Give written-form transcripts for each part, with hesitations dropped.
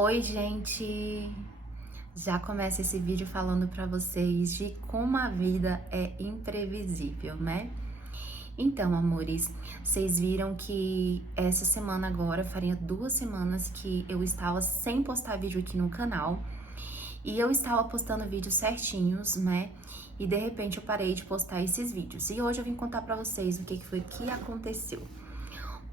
Oi, gente! Já começa esse vídeo falando pra vocês de como a vida é imprevisível, né? Então, amores, vocês viram que essa semana agora faria 2 semanas que eu estava sem postar vídeo aqui no canal e eu estava postando vídeos certinhos, né? E de repente eu parei de postar esses vídeos. E hoje eu vim contar pra vocês o que foi que aconteceu.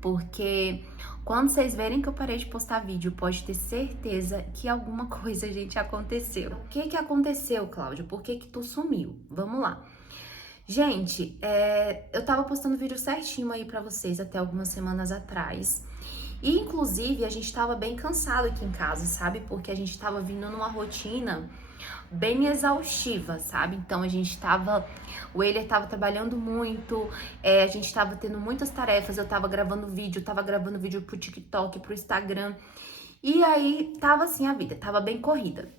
Porque quando vocês verem que eu parei de postar vídeo, pode ter certeza que alguma coisa, gente, aconteceu. O que que aconteceu, Cláudia? Por que que tu sumiu? Vamos lá. Gente, eu tava postando vídeo certinho aí pra vocês até algumas semanas atrás. E, inclusive, a gente tava bem cansado aqui em casa, sabe? Porque a gente tava vindo numa rotina bem exaustiva, sabe? Então o Euler tava trabalhando muito, a gente tava tendo muitas tarefas, eu tava gravando vídeo pro TikTok, pro Instagram, e aí tava assim a vida, tava bem corrida.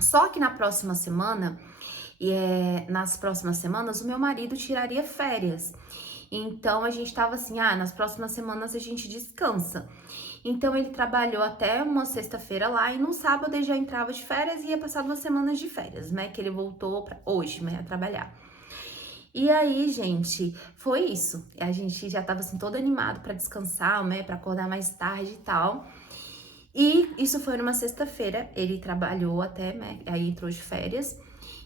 Só que nas próximas semanas, o meu marido tiraria férias. Então a gente tava assim, nas próximas semanas a gente descansa. Então ele trabalhou até uma sexta-feira lá e no sábado ele já entrava de férias e ia passar 2 semanas de férias, né? Que ele voltou pra hoje, né, a trabalhar. E aí, gente, foi isso. A gente já tava assim todo animado pra descansar, né, pra acordar mais tarde e tal. E isso foi numa sexta-feira, ele trabalhou até, né, aí entrou de férias.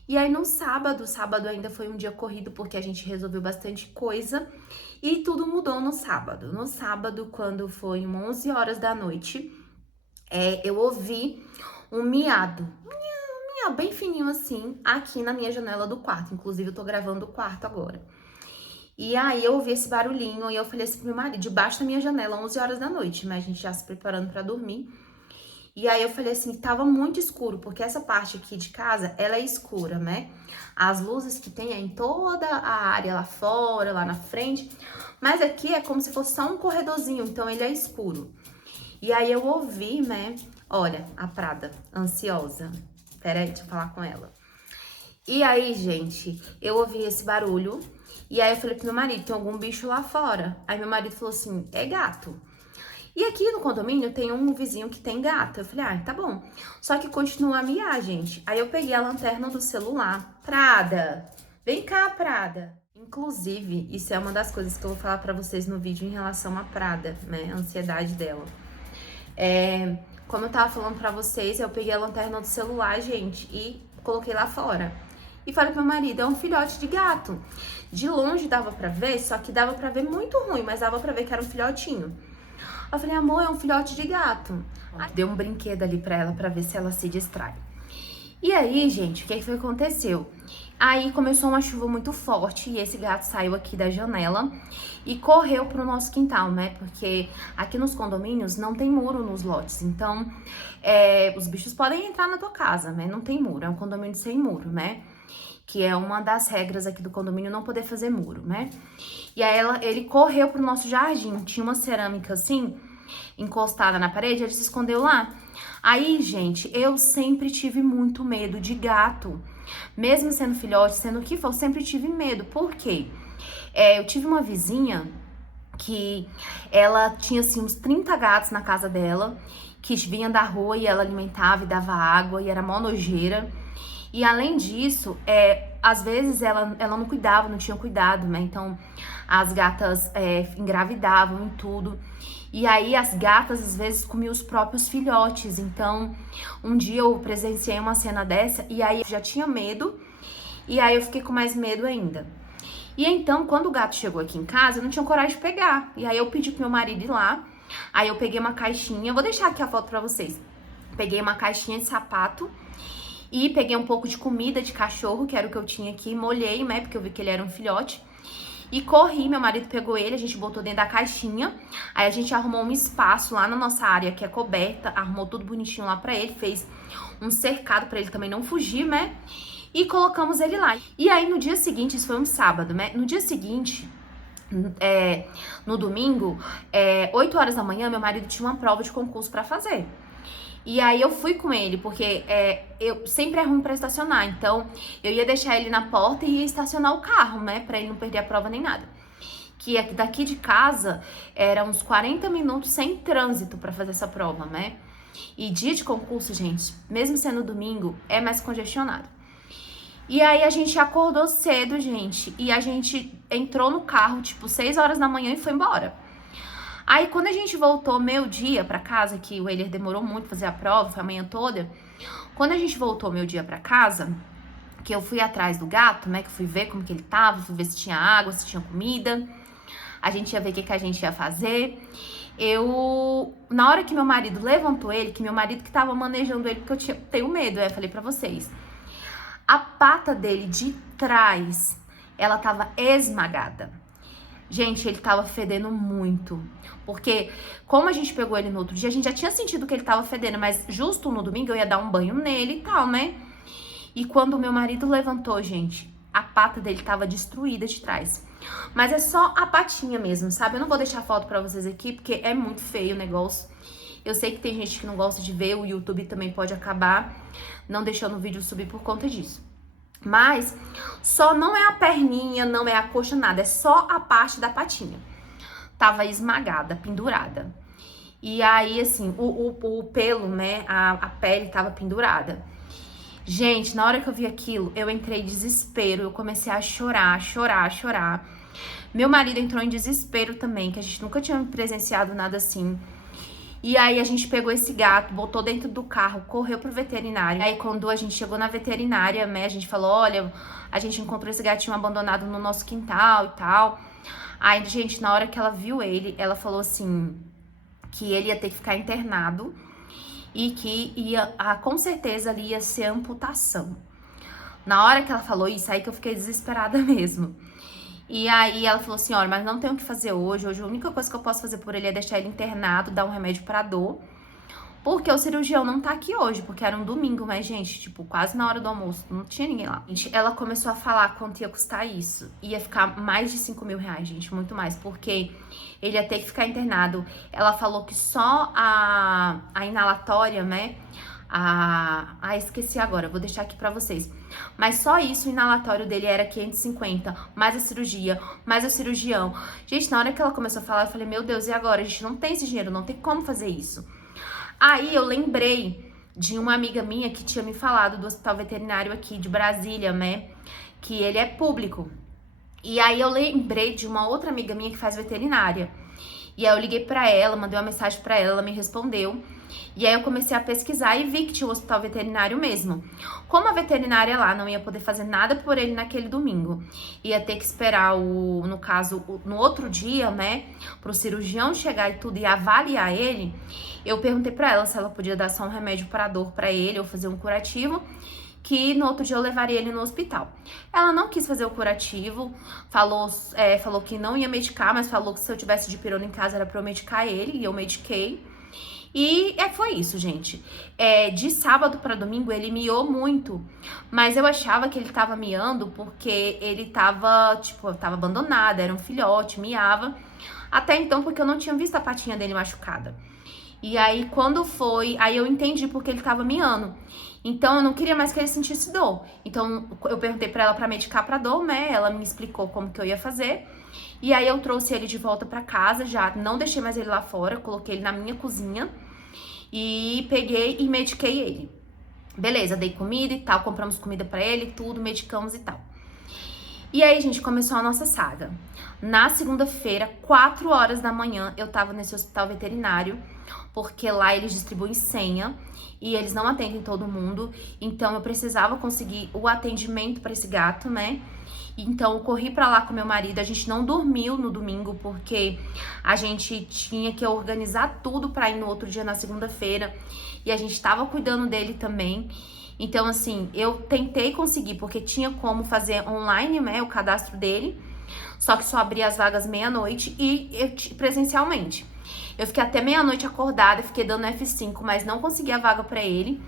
E aí no sábado ainda foi um dia corrido porque a gente resolveu bastante coisa e tudo mudou no sábado. No sábado, quando foi 11 horas da noite, eu ouvi um miado, miau, bem fininho assim, aqui na minha janela do quarto. Inclusive, eu tô gravando o quarto agora. E aí eu ouvi esse barulhinho e eu falei assim pro meu marido, debaixo da minha janela, 11 horas da noite, mas a gente já se preparando pra dormir. E aí eu falei assim, tava muito escuro, porque essa parte aqui de casa, ela é escura, né? As luzes que tem é em toda a área lá fora, lá na frente, mas aqui é como se fosse só um corredorzinho, então ele é escuro. E aí eu ouvi, né? Olha, a Prada, ansiosa. Peraí, deixa eu falar com ela. E aí, gente, eu ouvi esse barulho, e aí eu falei pro meu marido, tem algum bicho lá fora? Aí meu marido falou assim, é gato. E aqui no condomínio tem um vizinho que tem gato. Eu falei, tá bom. Só que continua a miar, gente. Aí eu peguei a lanterna do celular. Prada, vem cá, Prada. Inclusive, isso é uma das coisas que eu vou falar pra vocês no vídeo em relação à Prada, né? A ansiedade dela. Como eu tava falando pra vocês, eu peguei a lanterna do celular, gente, e coloquei lá fora. E falei pro meu marido, é um filhote de gato. De longe dava pra ver, só que dava pra ver muito ruim, mas dava pra ver que era um filhotinho. Eu falei, amor, é um filhote de gato. Aí dei um brinquedo ali pra ela, pra ver se ela se distrai. E aí, gente, o que foi que aconteceu? Aí começou uma chuva muito forte e esse gato saiu aqui da janela e correu pro nosso quintal, né? Porque aqui nos condomínios não tem muro nos lotes, então os bichos podem entrar na tua casa, né? Não tem muro, é um condomínio sem muro, né? Que é uma das regras aqui do condomínio, não poder fazer muro, né? E aí ele correu pro nosso jardim, tinha uma cerâmica assim, encostada na parede, ele se escondeu lá. Aí, gente, eu sempre tive muito medo de gato. Mesmo sendo filhote, sendo o que for, eu sempre tive medo. Por quê? Eu tive uma vizinha que ela tinha, assim, uns 30 gatos na casa dela, que vinha da rua e ela alimentava e dava água, e era mó nojeira. E além disso, às vezes ela não cuidava, não tinha cuidado, né? Então, as gatas engravidavam e tudo. E aí as gatas às vezes comiam os próprios filhotes. Então, um dia eu presenciei uma cena dessa e aí eu já tinha medo. E aí eu fiquei com mais medo ainda. E então, quando o gato chegou aqui em casa, eu não tinha coragem de pegar. E aí eu pedi pro meu marido ir lá. Aí eu peguei uma caixinha, eu vou deixar aqui a foto pra vocês. Peguei uma caixinha de sapato e peguei um pouco de comida de cachorro, que era o que eu tinha aqui, molhei, né, porque eu vi que ele era um filhote. E corri, meu marido pegou ele, a gente botou dentro da caixinha. Aí a gente arrumou um espaço lá na nossa área que é coberta, arrumou tudo bonitinho lá pra ele, fez um cercado pra ele também não fugir, né? E colocamos ele lá. E aí no dia seguinte, isso foi um sábado, né? No dia seguinte, no domingo, 8 horas da manhã, meu marido tinha uma prova de concurso pra fazer. E aí eu fui com ele, porque eu sempre é ruim pra estacionar, então eu ia deixar ele na porta e ia estacionar o carro, né, pra ele não perder a prova nem nada. Que daqui de casa era uns 40 minutos sem trânsito pra fazer essa prova, né? E dia de concurso, gente, mesmo sendo domingo, é mais congestionado. E aí a gente acordou cedo, gente, e a gente entrou no carro, tipo, 6 horas da manhã e foi embora. Aí quando a gente voltou meio-dia pra casa, que o Euler demorou muito pra fazer a prova, foi a manhã toda. Quando a gente voltou meio-dia pra casa, que eu fui atrás do gato, né, que eu fui ver como que ele tava, fui ver se tinha água, se tinha comida. A gente ia ver o que a gente ia fazer. Na hora que meu marido levantou ele, que meu marido que tava manejando ele, porque tenho medo, eu falei pra vocês. A pata dele de trás, ela tava esmagada. Gente, ele tava fedendo muito. Porque, como a gente pegou ele no outro dia, a gente já tinha sentido que ele tava fedendo, mas justo no domingo eu ia dar um banho nele e tal, né? E quando o meu marido levantou, gente, a pata dele tava destruída de trás. Mas é só a patinha mesmo, sabe? Eu não vou deixar foto pra vocês aqui, porque é muito feio o negócio. Eu sei que tem gente que não gosta de ver, o YouTube também pode acabar não deixando o vídeo subir por conta disso. Mas só não é a perninha, não é a coxa, nada. É só a parte da patinha. Tava esmagada, pendurada. E aí, assim, o pelo, né, a pele tava pendurada. Gente, na hora que eu vi aquilo, eu entrei em desespero. Eu comecei a chorar, chorar, chorar. Meu marido entrou em desespero também, que a gente nunca tinha presenciado nada assim. E aí a gente pegou esse gato, botou dentro do carro, correu pro veterinário. Aí quando a gente chegou na veterinária, né, a gente falou, olha, a gente encontrou esse gatinho abandonado no nosso quintal e tal. Aí, gente, na hora que ela viu ele, ela falou assim, que ele ia ter que ficar internado e que com certeza ali ia ser amputação. Na hora que ela falou isso, aí que eu fiquei desesperada mesmo. E aí ela falou assim, olha, mas não tem o que fazer hoje. Hoje a única coisa que eu posso fazer por ele é deixar ele internado, dar um remédio pra dor. Porque o cirurgião não tá aqui hoje, porque era um domingo, mas, gente, tipo, quase na hora do almoço, não tinha ninguém lá. Gente, ela começou a falar quanto ia custar isso. Ia ficar mais de 5 mil reais, gente, muito mais, porque ele ia ter que ficar internado. Ela falou que só a inalatória, né, esqueci agora, vou deixar aqui pra vocês. Mas só isso, o inalatório dele era 550, mais a cirurgia, mais o cirurgião. Gente, na hora que ela começou a falar, eu falei, meu Deus, e agora? A gente não tem esse dinheiro, não tem como fazer isso. Aí eu lembrei de uma amiga minha que tinha me falado do hospital veterinário aqui de Brasília, né? Que ele é público. E aí eu lembrei de uma outra amiga minha que faz veterinária. E aí eu liguei pra ela, mandei uma mensagem pra ela, ela me respondeu. E aí eu comecei a pesquisar e vi que tinha um hospital veterinário mesmo. Como a veterinária lá não ia poder fazer nada por ele naquele domingo, ia ter que esperar no caso, no outro dia, né, pro cirurgião chegar e tudo e avaliar ele, eu perguntei pra ela se ela podia dar só um remédio para dor pra ele ou fazer um curativo, que no outro dia eu levaria ele no hospital. Ela não quis fazer o curativo, falou que não ia medicar, mas falou que se eu tivesse dipirona em casa era pra eu medicar ele, e eu mediquei. E foi isso, gente. De sábado pra domingo ele miou muito, mas eu achava que ele tava miando porque ele tava, tipo, tava abandonado, era um filhote, miava. Até então, porque eu não tinha visto a patinha dele machucada. E aí, quando foi, aí eu entendi porque ele tava miando. Então, eu não queria mais que ele sentisse dor. Então, eu perguntei pra ela pra medicar pra dor, né? Ela me explicou como que eu ia fazer. E aí, eu trouxe ele de volta pra casa, já não deixei mais ele lá fora, coloquei ele na minha cozinha e peguei e mediquei ele. Beleza, dei comida e tal, compramos comida pra ele, tudo, medicamos e tal. E aí, gente, começou a nossa saga. Na segunda-feira, 4 horas da manhã, eu tava nesse hospital veterinário, porque lá eles distribuem senha e eles não atendem todo mundo. Então, eu precisava conseguir o atendimento pra esse gato, né? Então, eu corri pra lá com meu marido. A gente não dormiu no domingo, porque a gente tinha que organizar tudo pra ir no outro dia, na segunda-feira. E a gente tava cuidando dele também. Então, assim, eu tentei conseguir, porque tinha como fazer online, né, o cadastro dele. Só que só abria as vagas meia-noite e presencialmente. Eu fiquei até meia-noite acordada, fiquei dando F5, mas não consegui a vaga pra ele.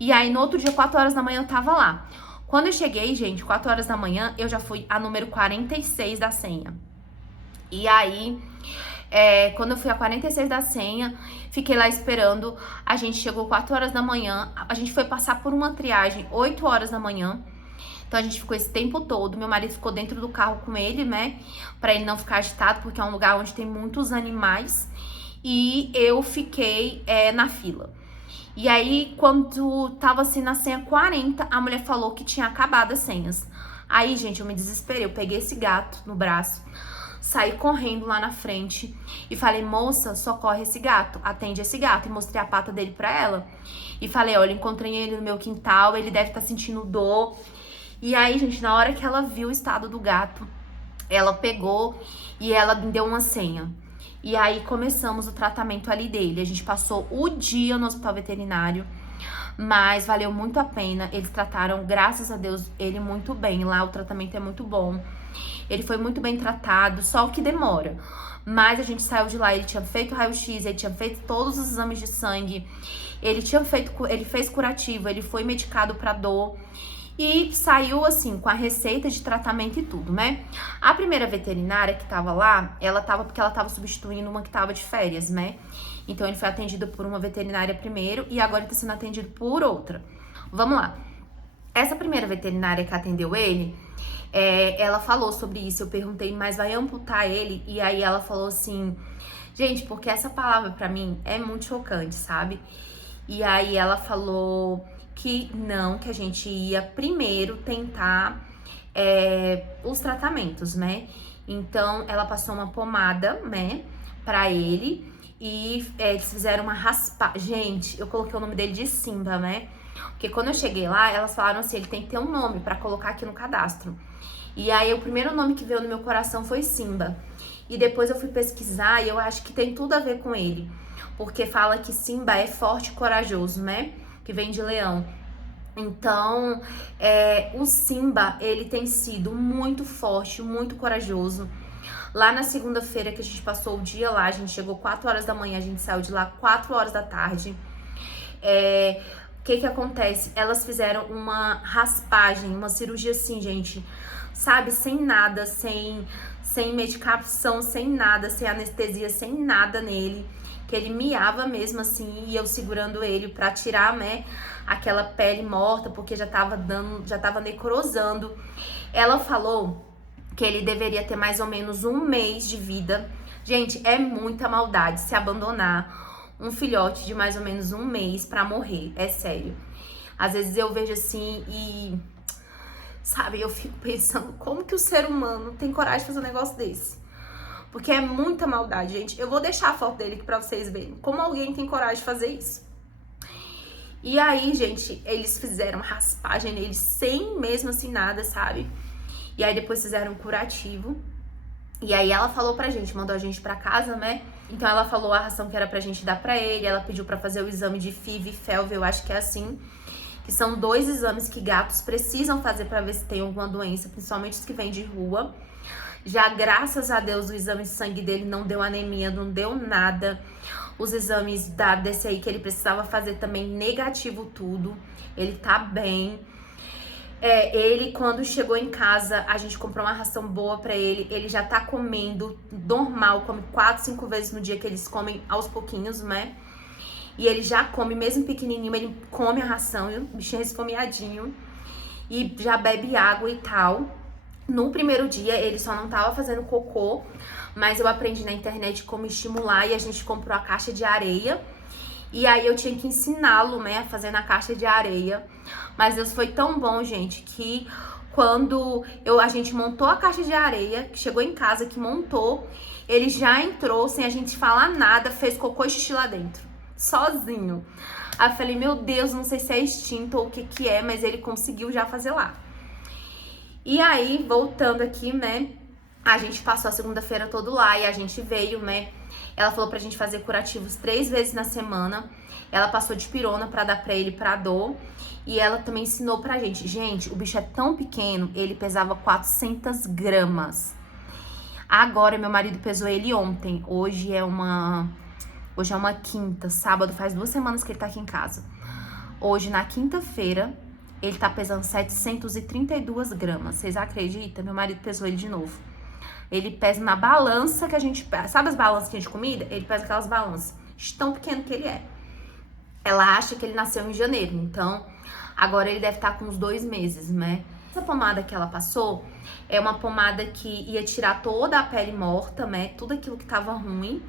E aí, no outro dia, 4 horas da manhã, eu tava lá. Quando eu cheguei, gente, 4 horas da manhã, eu já fui a número 46 da senha. E aí, quando eu fui a 46 da senha, fiquei lá esperando. A gente chegou 4 horas da manhã, a gente foi passar por uma triagem 8 horas da manhã. Então, a gente ficou esse tempo todo. Meu marido ficou dentro do carro com ele, né? Pra ele não ficar agitado, porque é um lugar onde tem muitos animais. E eu fiquei na fila. E aí, quando tava assim na senha 40, a mulher falou que tinha acabado as senhas. Aí, gente, eu me desesperei. Eu peguei esse gato no braço, saí correndo lá na frente e falei, moça, socorre esse gato, atende esse gato. E mostrei a pata dele pra ela. E falei, olha, encontrei ele no meu quintal, ele deve estar sentindo dor. E aí, gente, na hora que ela viu o estado do gato, ela pegou e ela me deu uma senha. E aí começamos o tratamento ali dele. A gente passou o dia no hospital veterinário, mas valeu muito a pena. Eles trataram, graças a Deus, ele muito bem. Lá o tratamento é muito bom. Ele foi muito bem tratado, só o que demora. Mas a gente saiu de lá, ele tinha feito raio-x, ele tinha feito todos os exames de sangue, ele fez curativo, ele foi medicado para dor. E saiu assim, com a receita de tratamento e tudo, né? A primeira veterinária que tava lá, porque ela tava substituindo uma que tava de férias, né? Então ele foi atendido por uma veterinária primeiro e agora ele tá sendo atendido por outra. Vamos lá. Essa primeira veterinária que atendeu ele, ela falou sobre isso. Eu perguntei, mas vai amputar ele? E aí ela falou assim, gente, porque essa palavra pra mim é muito chocante, sabe? E aí ela falou que não, que a gente ia primeiro tentar os tratamentos, né? Então, ela passou uma pomada, né, pra ele e eles fizeram uma raspagem. Gente, eu coloquei o nome dele de Simba, né? Porque quando eu cheguei lá, elas falaram assim, ele tem que ter um nome pra colocar aqui no cadastro. E aí, o primeiro nome que veio no meu coração foi Simba. E depois eu fui pesquisar e eu acho que tem tudo a ver com ele. Porque fala que Simba é forte e corajoso, né? Que vem de leão. Então, o Simba, ele tem sido muito forte, muito corajoso. Lá na segunda-feira que a gente passou o dia lá, a gente chegou 4 horas da manhã, a gente saiu de lá 4 horas da tarde. O que acontece? Elas fizeram uma raspagem, uma cirurgia assim, gente, sabe? Sem nada, sem medicação, sem nada, sem anestesia, sem nada nele. Que ele miava mesmo assim, e eu segurando ele pra tirar, né, aquela pele morta, porque já tava necrosando. Ela falou que ele deveria ter mais ou menos 1 mês de vida. Gente, é muita maldade se abandonar um filhote de mais ou menos 1 mês pra morrer, é sério. Às vezes eu vejo assim e, sabe, eu fico pensando como que o ser humano tem coragem de fazer um negócio desse. Porque é muita maldade, gente. Eu vou deixar a foto dele aqui pra vocês verem como alguém tem coragem de fazer isso. E aí, gente, eles fizeram raspagem nele sem mesmo assim nada, sabe? E aí depois fizeram um curativo. E aí ela falou pra gente, mandou a gente pra casa, né? Então ela falou a ração que era pra gente dar pra ele. Ela pediu pra fazer o exame de FIV e FeLV, eu acho que é assim. Que são 2 exames que gatos precisam fazer pra ver se tem alguma doença, principalmente os que vêm de rua. Já, graças a Deus, o exame de sangue dele não deu anemia, não deu nada. Os exames desse aí que ele precisava fazer também, negativo tudo. Ele tá bem. Ele, quando chegou em casa, a gente comprou uma ração boa pra ele. Ele já tá comendo normal, come 4, 5 vezes no dia, que eles comem aos pouquinhos, né? E ele já come, mesmo pequenininho, ele come a ração, o bichinho é esfomeadinho. E já bebe água e tal. No primeiro dia, ele só não tava fazendo cocô, mas eu aprendi na internet como estimular e a gente comprou a caixa de areia. E aí eu tinha que ensiná-lo, né, a fazer na caixa de areia. Mas Deus foi tão bom, gente, que quando a gente montou a caixa de areia, que chegou em casa, que montou, ele já entrou, sem a gente falar nada, fez cocô e xixi lá dentro, sozinho. Aí eu falei, meu Deus, não sei se é instinto ou o que é, mas ele conseguiu já fazer lá. E aí, voltando aqui, né, a gente passou a segunda-feira todo lá e a gente veio, né, ela falou pra gente fazer curativos 3 vezes na semana. Ela passou de pirona pra dar pra ele pra dor. E ela também ensinou pra gente. Gente, o bicho é tão pequeno, ele pesava 400 gramas. Agora, meu marido pesou ele ontem. Hoje é uma quinta, sábado, faz 2 semanas que ele tá aqui em casa. Hoje, na quinta-feira, ele tá pesando 732 gramas. Vocês acreditam? Meu marido pesou ele de novo. Ele pesa na balança que a gente... Sabe as balanças que a gente comida? Ele pesa aquelas balanças. De tão pequeno que ele é. Ela acha que ele nasceu em janeiro. Então, agora ele deve estar com uns 2 meses, né? Essa pomada que ela passou é uma pomada que ia tirar toda a pele morta, né? Tudo aquilo que tava ruim.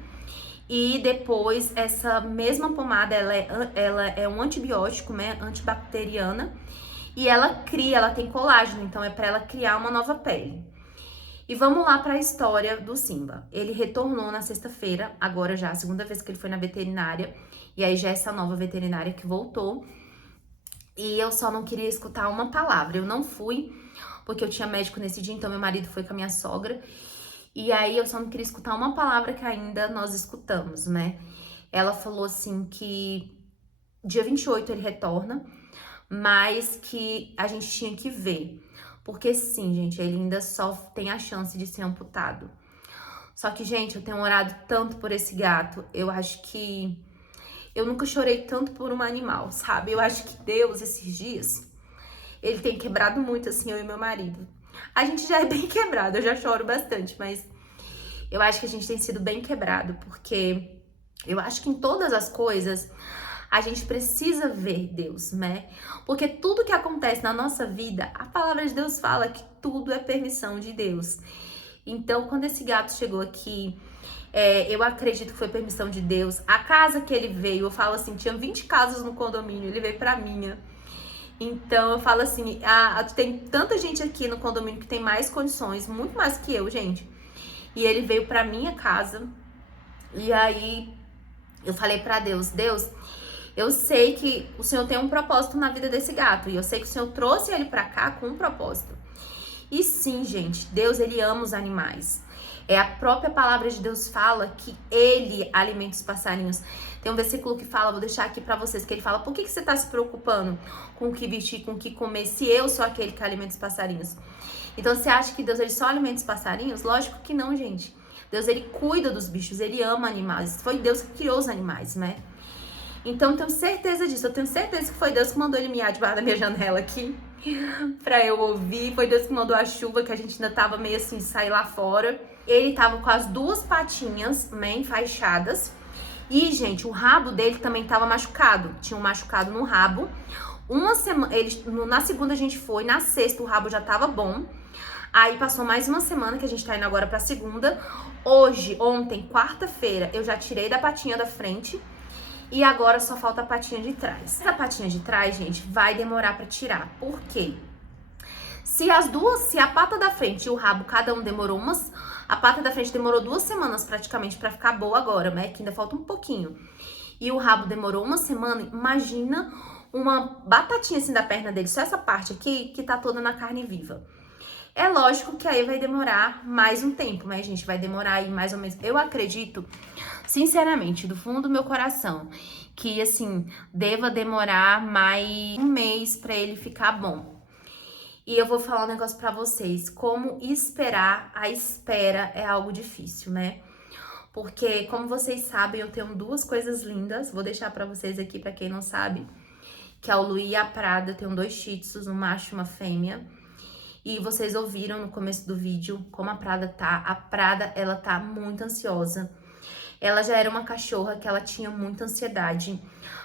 E depois, essa mesma pomada, ela é um antibiótico, né, antibacteriana. E ela tem colágeno, então é para ela criar uma nova pele. E vamos lá para a história do Simba. Ele retornou na sexta-feira, agora já a segunda vez que ele foi na veterinária. E aí já é essa nova veterinária que voltou. E eu só não queria escutar uma palavra. Eu não fui, porque eu tinha médico nesse dia, então meu marido foi com a minha sogra. E aí eu só não queria escutar uma palavra que ainda nós escutamos, né? Ela falou assim que dia 28 ele retorna, mas que a gente tinha que ver. Porque sim, gente, ele ainda só tem a chance de ser amputado. Só que, gente, eu tenho orado tanto por esse gato. Eu acho que eu nunca chorei tanto por um animal, sabe? Eu acho que Deus, esses dias, ele tem quebrado muito, assim, eu e meu marido. A gente já é bem quebrado, eu já choro bastante, mas eu acho que a gente tem sido bem quebrado, porque eu acho que em todas as coisas a gente precisa ver Deus, né? Porque tudo que acontece na nossa vida, a palavra de Deus fala que tudo é permissão de Deus. Então, quando esse gato chegou aqui, eu acredito que foi permissão de Deus. A casa que ele veio, eu falo assim, tinha 20 casas no condomínio, ele veio pra minha. Então, eu falo assim, tem tanta gente aqui no condomínio que tem mais condições, muito mais que eu, gente. E ele veio pra minha casa. E aí, eu falei pra Deus, Deus, eu sei que o Senhor tem um propósito na vida desse gato. E eu sei que o Senhor trouxe ele pra cá com um propósito. E sim, gente, Deus, ele ama os animais. A própria palavra de Deus fala que ele alimenta os passarinhos. Tem um versículo que fala, vou deixar aqui pra vocês, que ele fala, por que você tá se preocupando com o que vestir, com o que comer, se eu sou aquele que alimenta os passarinhos? Então, você acha que Deus, ele só alimenta os passarinhos? Lógico que não, gente. Deus, ele cuida dos bichos, ele ama animais. Foi Deus que criou os animais, né? Então, eu tenho certeza disso. Eu tenho certeza que foi Deus que mandou ele miar debaixo da minha janela aqui pra eu ouvir. Foi Deus que mandou a chuva, que a gente ainda tava meio assim, de sair lá fora. Ele tava com as duas patinhas, né, enfaixadas. E, gente, o rabo dele também tava machucado. Tinha um machucado no rabo. Uma semana, na segunda a gente foi, na sexta o rabo já tava bom. Aí passou mais uma semana, que a gente tá indo agora pra segunda. Ontem, quarta-feira, eu já tirei da patinha da frente. E agora só falta a patinha de trás. Essa patinha de trás, gente, vai demorar pra tirar. Por quê? Se a pata da frente e o rabo, cada um demorou a pata da frente demorou 2 semanas praticamente pra ficar boa agora, né? Que ainda falta um pouquinho. E o rabo demorou 1 semana, imagina uma batatinha assim da perna dele, só essa parte aqui, que tá toda na carne viva. É lógico que aí vai demorar mais um tempo, né, gente? Vai demorar aí mais ou menos. Eu acredito, sinceramente, do fundo do meu coração, que assim, deva demorar mais um mês pra ele ficar bom. E eu vou falar um negócio pra vocês, como esperar, a espera é algo difícil, né? Porque, como vocês sabem, eu tenho 2 coisas lindas, vou deixar pra vocês aqui, pra quem não sabe, que é o Luí e a Prada. Eu tenho 2 shih tzus, um macho e uma fêmea. E vocês ouviram no começo do vídeo como a Prada tá. A Prada, ela tá muito ansiosa. Ela já era uma cachorra que ela tinha muita ansiedade,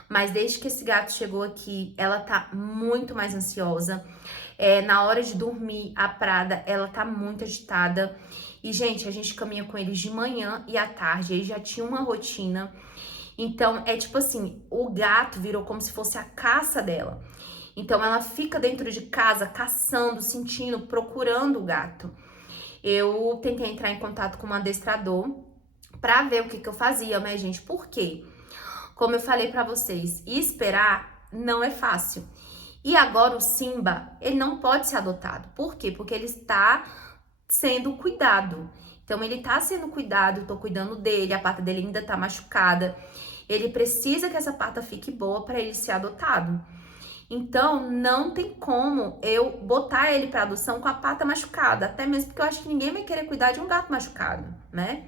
mas desde que esse gato chegou aqui, ela tá muito mais ansiosa. Na hora de dormir, a Prada, ela tá muito agitada. E, gente, a gente caminha com eles de manhã e à tarde, aí já tinha uma rotina. Então, é tipo assim, o gato virou como se fosse a caça dela. Então, ela fica dentro de casa caçando, sentindo, procurando o gato. Eu tentei entrar em contato com um adestrador pra ver o que eu fazia, né, gente? Por quê? Como eu falei pra vocês, esperar não é fácil. E agora o Simba, ele não pode ser adotado. Por quê? Porque ele está sendo cuidado. Então, ele tá sendo cuidado, eu tô cuidando dele, a pata dele ainda tá machucada. Ele precisa que essa pata fique boa pra ele ser adotado. Então, não tem como eu botar ele pra adoção com a pata machucada. Até mesmo porque eu acho que ninguém vai querer cuidar de um gato machucado, né?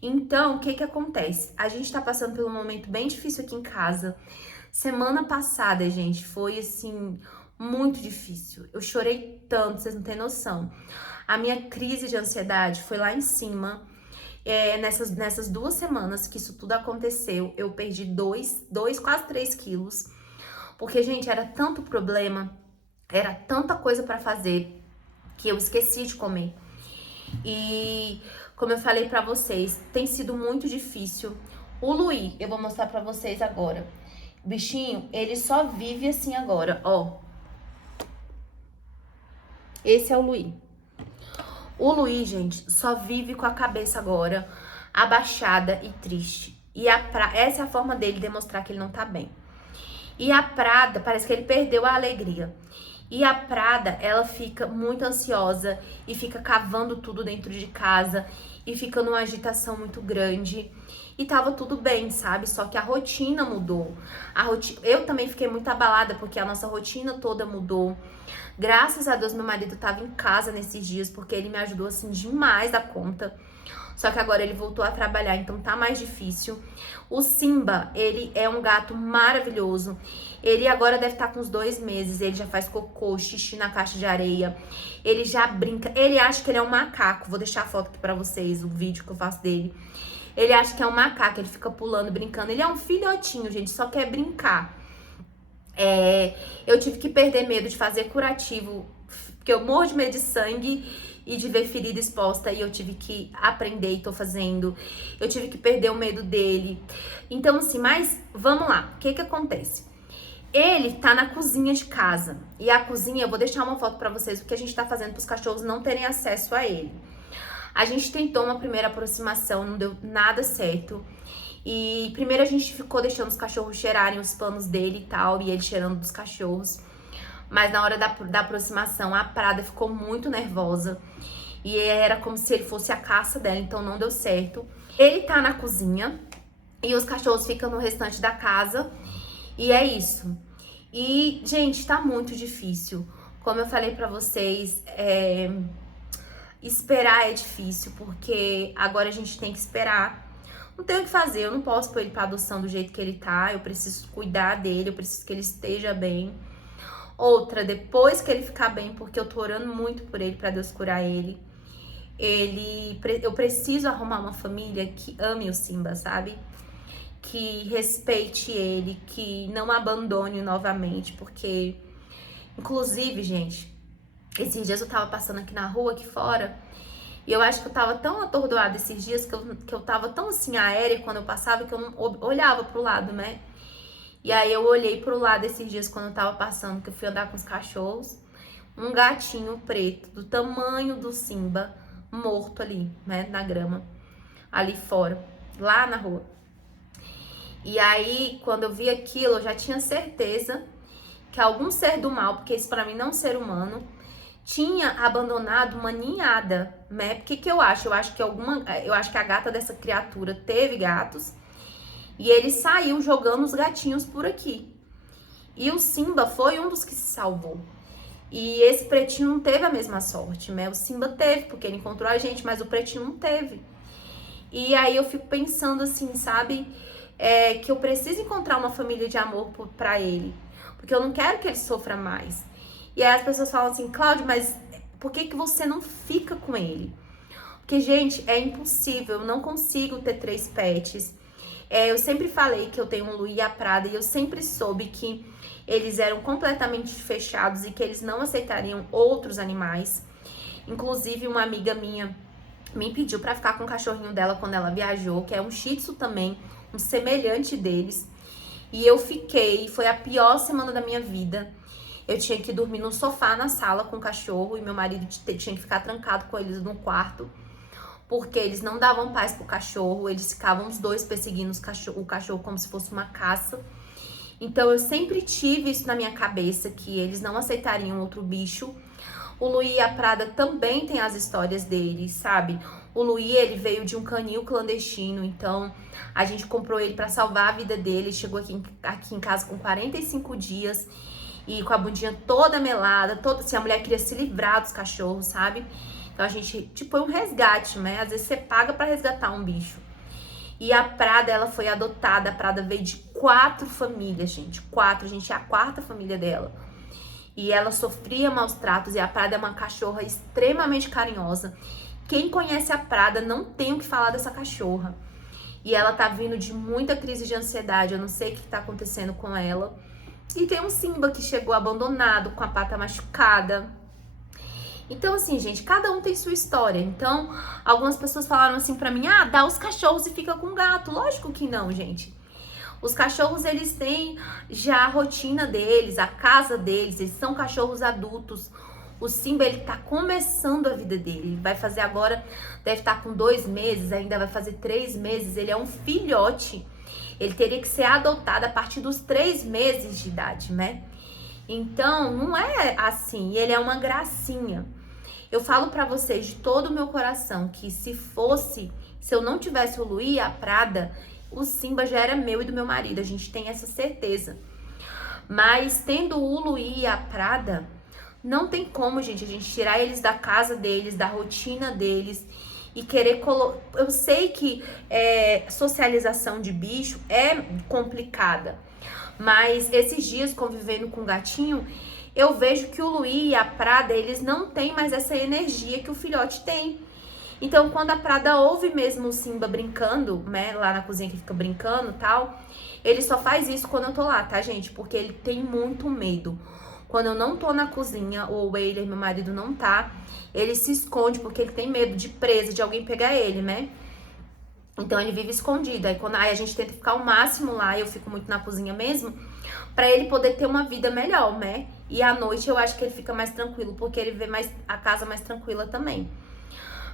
Então, o que acontece? A gente tá passando por um momento bem difícil aqui em casa. Semana passada, gente, foi assim, muito difícil. Eu chorei tanto, vocês não têm noção. A minha crise de ansiedade foi lá em cima. Nessas 2 semanas que isso tudo aconteceu, eu perdi 2, quase 3 quilos. Porque, gente, era tanto problema, era tanta coisa pra fazer, que eu esqueci de comer. E Como eu falei pra vocês, tem sido muito difícil. O Luí, eu vou mostrar pra vocês agora. O bichinho, ele só vive assim agora, ó. Esse é o Luí. O Luí, gente, só vive com a cabeça agora abaixada e triste. E essa é a forma dele demonstrar que ele não tá bem. E a Prada, parece que ele perdeu a alegria. E a Prada, ela fica muito ansiosa e fica cavando tudo dentro de casa e fica numa agitação muito grande. E tava tudo bem, sabe? Só que a rotina mudou. Eu também fiquei muito abalada porque a nossa rotina toda mudou. Graças a Deus, meu marido tava em casa nesses dias porque ele me ajudou assim demais da conta. Só que agora ele voltou a trabalhar, então tá mais difícil. O Simba, ele é um gato maravilhoso. Ele agora deve estar com uns 2 meses. Ele já faz cocô, xixi na caixa de areia. Ele já brinca. Ele acha que ele é um macaco. Vou deixar a foto aqui pra vocês, o vídeo que eu faço dele. Ele acha que é um macaco, ele fica pulando, brincando. Ele é um filhotinho, gente, só quer brincar. Eu tive que perder medo de fazer curativo, porque eu morro de medo de sangue e de ver ferida exposta, e eu tive que aprender e tô fazendo. Eu tive que perder o medo dele. Então, assim, mas vamos lá. O que que acontece? Ele tá na cozinha de casa. E a cozinha, eu vou deixar uma foto pra vocês, o que a gente tá fazendo pros cachorros não terem acesso a ele. A gente tentou uma primeira aproximação, não deu nada certo. E primeiro a gente ficou deixando os cachorros cheirarem os panos dele e tal, e ele cheirando dos cachorros. Mas na hora da aproximação, a Prada ficou muito nervosa. E era como se ele fosse a caça dela, então não deu certo. Ele tá na cozinha e os cachorros ficam no restante da casa. E é isso. E, gente, tá muito difícil. Como eu falei pra vocês, esperar é difícil, porque agora a gente tem que esperar. Não tenho o que fazer, eu não posso pôr ele pra adoção do jeito que ele tá. Eu preciso cuidar dele, eu preciso que ele esteja bem. Outra, depois que ele ficar bem, porque eu tô orando muito por ele, pra Deus curar ele. Eu preciso arrumar uma família que ame o Simba, sabe? Que respeite ele, que não abandone novamente, porque... Inclusive, gente, esses dias eu tava passando aqui na rua, aqui fora, e eu acho que eu tava tão atordoada esses dias, que eu tava tão assim aérea quando eu passava, que eu não olhava pro lado, né? E aí eu olhei pro lado esses dias quando eu tava passando, que eu fui andar com os cachorros, um gatinho preto, do tamanho do Simba, morto ali, né, na grama, ali fora, lá na rua. E aí, quando eu vi aquilo, eu já tinha certeza que algum ser do mal, porque isso pra mim não é um ser humano, tinha abandonado uma ninhada, né? Porque que eu acho? Eu acho que a gata dessa criatura teve gatos e ele saiu jogando os gatinhos por aqui. E o Simba foi um dos que se salvou. E esse pretinho não teve a mesma sorte, né? O Simba teve, porque ele encontrou a gente, mas o pretinho não teve. E aí eu fico pensando assim, sabe? Que eu preciso encontrar uma família de amor pra ele. Porque eu não quero que ele sofra mais. E aí as pessoas falam assim, Cláudia, mas por que que você não fica com ele? Porque, gente, é impossível, eu não consigo ter 3 pets. Eu sempre falei que eu tenho um Luí e a Prada, e eu sempre soube que eles eram completamente fechados e que eles não aceitariam outros animais. Inclusive, uma amiga minha me pediu pra ficar com o cachorrinho dela quando ela viajou, que é um Shih Tzu também, um semelhante deles. E eu fiquei, foi a pior semana da minha vida. Eu tinha que dormir no sofá na sala com o cachorro e meu marido tinha que ficar trancado com eles no quarto, porque eles não davam paz pro cachorro, eles ficavam os dois perseguindo o cachorro como se fosse uma caça. Então eu sempre tive isso na minha cabeça, que eles não aceitariam outro bicho. O Luí e a Prada também tem as histórias deles, sabe? O Luí, ele veio de um canil clandestino, então a gente comprou ele pra salvar a vida dele. Chegou aqui em casa com 45 dias e com a bundinha toda melada, toda assim, a mulher queria se livrar dos cachorros, sabe? Então a gente, tipo, é um resgate, né? Às vezes você paga pra resgatar um bicho. E a Prada, ela foi adotada, a Prada veio de 4 famílias, gente. 4, a gente é a 4ª família dela. E ela sofria maus tratos, e a Prada é uma cachorra extremamente carinhosa. Quem conhece a Prada não tem o que falar dessa cachorra. E ela tá vindo de muita crise de ansiedade, eu não sei o que tá acontecendo com ela. E tem um Simba que chegou abandonado, com a pata machucada. Então, assim, gente, cada um tem sua história. Então, algumas pessoas falaram assim pra mim, ah, dá os cachorros e fica com o gato. Lógico que não, gente. Os cachorros, eles têm já a rotina deles, a casa deles, eles são cachorros adultos. O Simba, ele tá começando a vida dele. Ele vai fazer agora, deve estar com 2 meses, ainda vai fazer 3 meses. Ele é um filhote. Ele teria que ser adotado a partir dos 3 meses de idade, né? Então, não é assim. Ele é uma gracinha. Eu falo pra vocês de todo o meu coração que se eu não tivesse o Luí e a Prada, o Simba já era meu e do meu marido. A gente tem essa certeza. Mas tendo o Luí e a Prada, não tem como, gente, a gente tirar eles da casa deles, da rotina deles e querer colocar. Eu sei que socialização de bicho é complicada, mas esses dias convivendo com o gatinho, eu vejo que o Luí e a Prada, eles não têm mais essa energia que o filhote tem. Então, quando a Prada ouve mesmo o Simba brincando, né, lá na cozinha que fica brincando e tal, ele só faz isso quando eu tô lá, tá, gente? Porque ele tem muito medo. Quando eu não tô na cozinha, ou ele, meu marido, não tá, ele se esconde porque ele tem medo de presa, de alguém pegar ele, né? Então ele vive escondido. Aí a gente tenta ficar o máximo lá, eu fico muito na cozinha mesmo, pra ele poder ter uma vida melhor, né? E à noite eu acho que ele fica mais tranquilo, porque ele vê mais a casa mais tranquila também.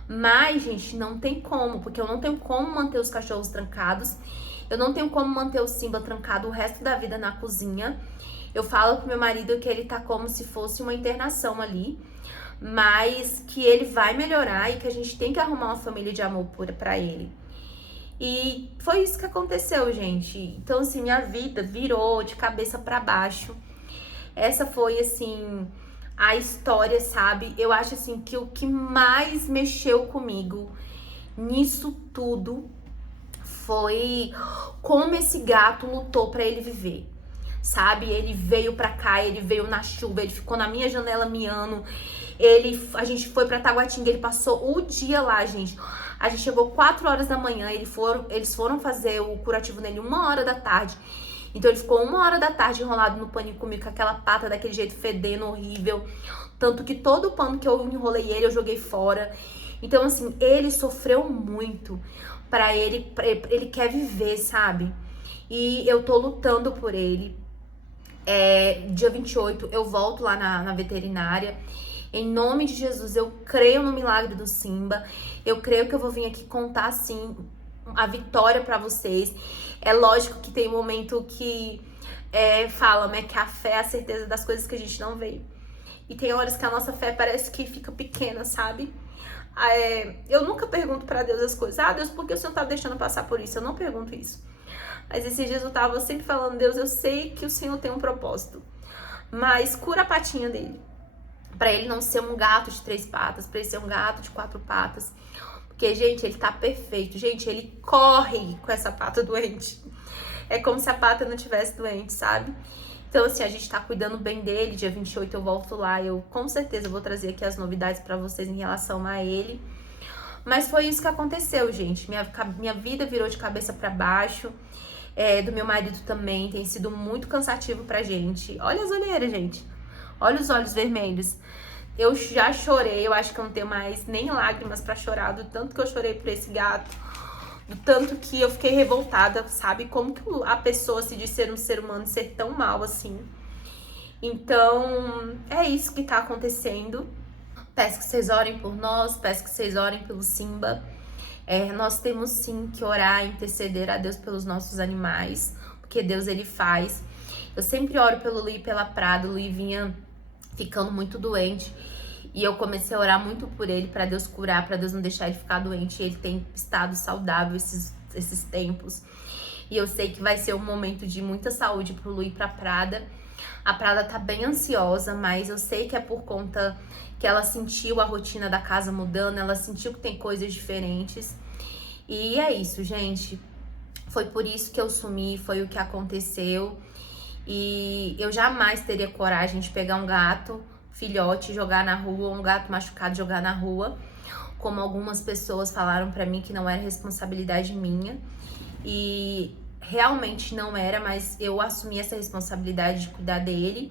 Mas, gente, não tem como, porque eu não tenho como manter os cachorros trancados. Eu não tenho como manter o Simba trancado o resto da vida na cozinha. Eu falo pro meu marido que ele tá como se fosse uma internação ali, mas que ele vai melhorar e que a gente tem que arrumar uma família de amor pra ele. E foi isso que aconteceu, gente. Então, assim, minha vida virou de cabeça pra baixo. Essa foi, assim, a história, sabe? Eu acho, assim, que o que mais mexeu comigo nisso tudo foi como esse gato lutou pra ele viver, sabe? Ele veio pra cá, ele veio na chuva, ele ficou na minha janela miando. A gente foi pra Taguatinga, ele passou o dia lá, gente. A gente chegou 4 horas da manhã, eles foram fazer o curativo nele 1 hora da tarde. Então ele ficou 1 hora da tarde enrolado no paninho comigo, com aquela pata daquele jeito fedendo, horrível. Tanto que todo o pano que eu enrolei ele, eu joguei fora. Então, assim, ele sofreu muito ele quer viver, sabe? E eu tô lutando por ele. Dia 28 eu volto lá na veterinária. Em nome de Jesus, eu creio no milagre do Simba. Eu creio que eu vou vir aqui contar, assim, a vitória pra vocês. É lógico que tem um momento que fala, né, que a fé é a certeza das coisas que a gente não vê. E tem horas que a nossa fé parece que fica pequena, sabe? Eu nunca pergunto pra Deus as coisas. Ah, Deus, por que o Senhor tá deixando passar por isso? Eu não pergunto isso. Mas esses dias eu tava sempre falando, Deus, eu sei que o Senhor tem um propósito, mas cura a patinha dele. Pra ele não ser um gato de 3 patas, pra ele ser um gato de 4 patas. Porque, gente, ele tá perfeito. Gente, ele corre com essa pata doente. É como se a pata não tivesse doente, sabe? Então, assim, a gente tá cuidando bem dele. Dia 28 eu volto lá. Eu, com certeza, vou trazer aqui as novidades pra vocês em relação a ele. Mas foi isso que aconteceu, gente. Minha vida virou de cabeça pra baixo. Do meu marido também. Tem sido muito cansativo pra gente. Olha as olheiras, gente. Olha os olhos vermelhos. Eu já chorei, eu acho que eu não tenho mais nem lágrimas pra chorar, do tanto que eu chorei por esse gato, do tanto que eu fiquei revoltada, sabe? Como que a pessoa se diz ser um ser humano ser tão mal assim. Então, é isso que tá acontecendo. Peço que vocês orem por nós, peço que vocês orem pelo Simba. Nós temos sim que orar e interceder a Deus pelos nossos animais, porque Deus, ele faz. Eu sempre oro pelo Luí e pela Prada. O Luí vinha ficando muito doente e eu comecei a orar muito por ele, pra Deus curar, pra Deus não deixar ele ficar doente. Ele tem estado saudável esses tempos e eu sei que vai ser um momento de muita saúde pro Luí e pra Prada. A Prada tá bem ansiosa, mas eu sei que é por conta que ela sentiu a rotina da casa mudando, ela sentiu que tem coisas diferentes. E é isso, gente. Foi por isso que eu sumi, foi o que aconteceu. E eu jamais teria coragem de pegar um gato filhote e jogar na rua, um gato machucado e jogar na rua, como algumas pessoas falaram pra mim que não era responsabilidade minha. E realmente não era, mas eu assumi essa responsabilidade de cuidar dele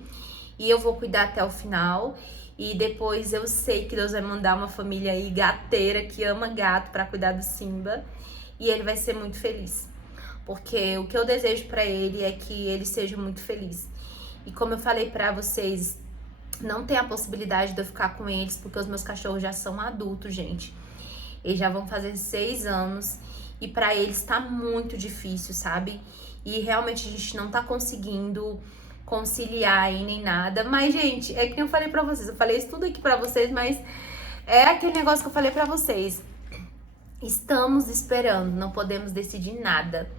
e eu vou cuidar até o final. E depois eu sei que Deus vai mandar uma família aí gateira que ama gato pra cuidar do Simba. E ele vai ser muito feliz. Porque o que eu desejo pra ele é que ele seja muito feliz. E como eu falei pra vocês, não tem a possibilidade de eu ficar com eles, porque os meus cachorros já são adultos, gente. Eles já vão fazer 6 anos. E pra eles tá muito difícil, sabe? E realmente a gente não tá conseguindo conciliar aí nem nada. Mas, gente, é que eu falei pra vocês. Eu falei isso tudo aqui pra vocês, mas é aquele negócio que eu falei pra vocês. Estamos esperando, não podemos decidir nada.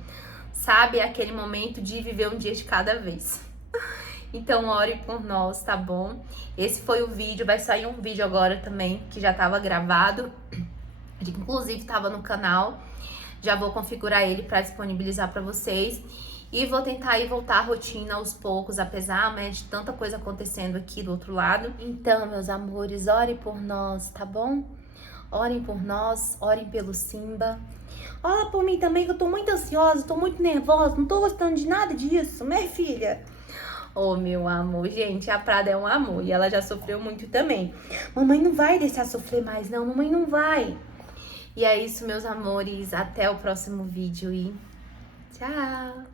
Sabe? É aquele momento de viver um dia de cada vez. Então, ore por nós, tá bom? Esse foi o vídeo. Vai sair um vídeo agora também, que já tava gravado. Que inclusive tava no canal. Já vou configurar ele pra disponibilizar pra vocês. E vou tentar aí voltar à rotina aos poucos, apesar, né, de tanta coisa acontecendo aqui do outro lado. Então, meus amores, orem por nós, tá bom? Orem por nós, orem pelo Simba. Ora por mim também, que eu tô muito ansiosa, tô muito nervosa, não tô gostando de nada disso, né, filha? Oh, meu amor, gente, a Prada é um amor e ela já sofreu muito também. Mamãe não vai deixar sofrer mais, não, mamãe não vai. E é isso, meus amores, até o próximo vídeo e tchau!